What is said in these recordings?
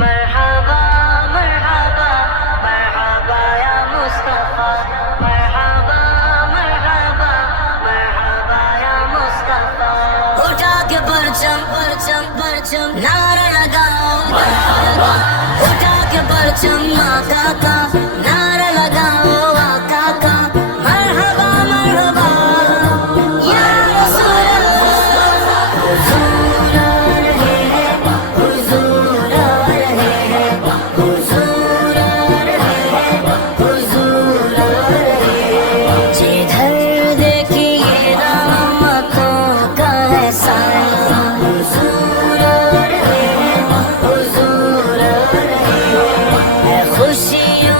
مرحبا مرحبا مرحبا یا مصطفیٰ، مرحبا مرحبا مرحبا یا مصطفیٰ۔ اٹھا کے پرچم پرچم پرچم نعرہ لگاؤ، اٹھا کے پرچم آقا کا نعرہ لگاؤ، آقا کا مرحبا مرحبا یا رسول اللہ۔ حضور آ رہے ہیں، حضور آ رہے ہیں، حضور آ رہے ہیں، حضور آ رہے ہیں۔ جدھر دیکھیے رحمتوں کا ہے سایہ، حضور آ رہے ہیں، حضور آ رہے ہیں۔ خوشیوں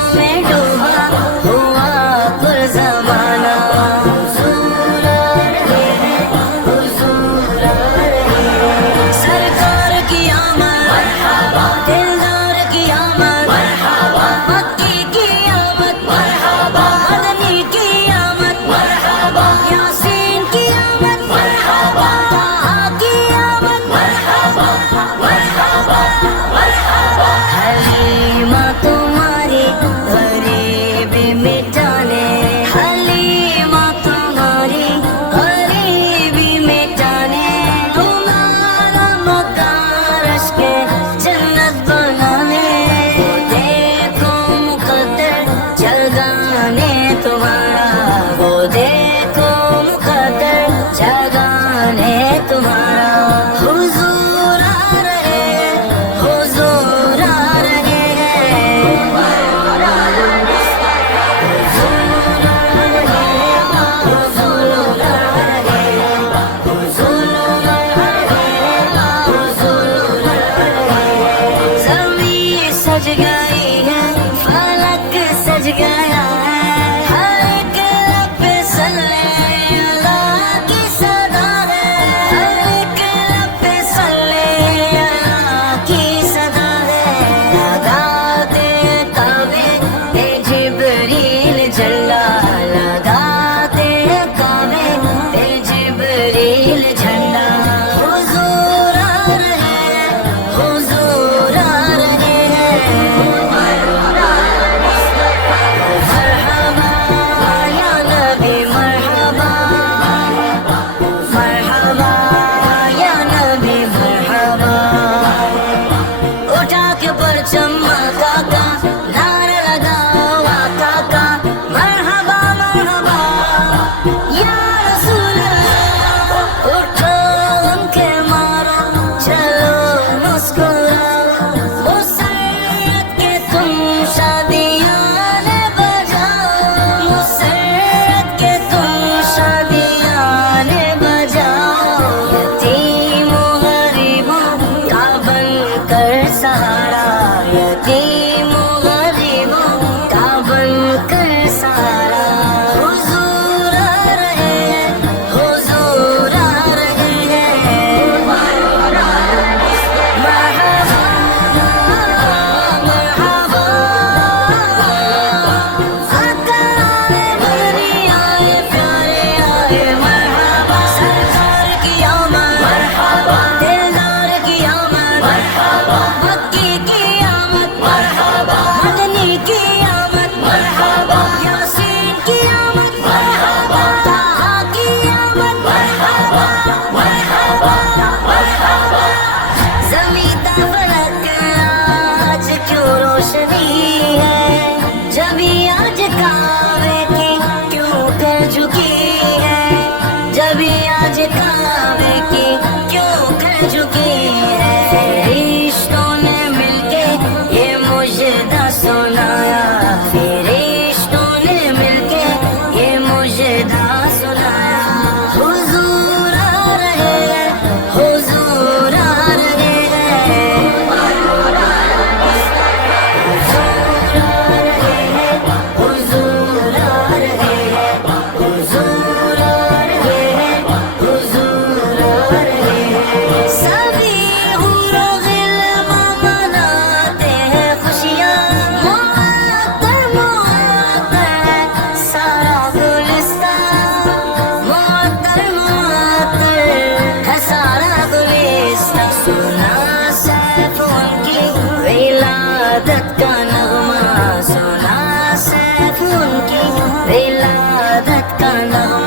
کا نام